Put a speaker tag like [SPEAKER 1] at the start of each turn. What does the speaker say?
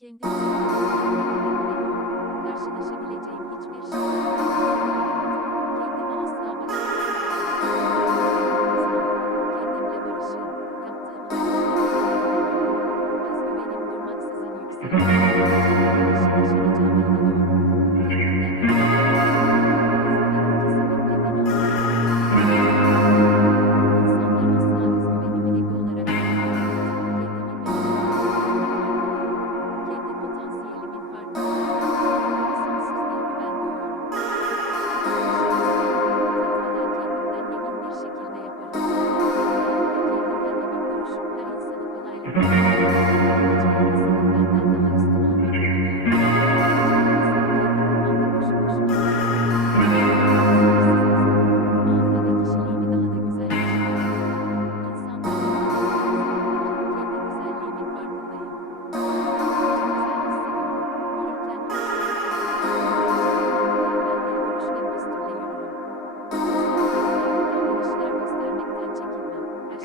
[SPEAKER 1] Kendi karşılaşabileceğim hiçbir şey yok. Kendimi asla Kendimle barışığım. Yaptığım özgüvenim durmaksızın yüksek. Başaracağıma inanıyorum. Thank you.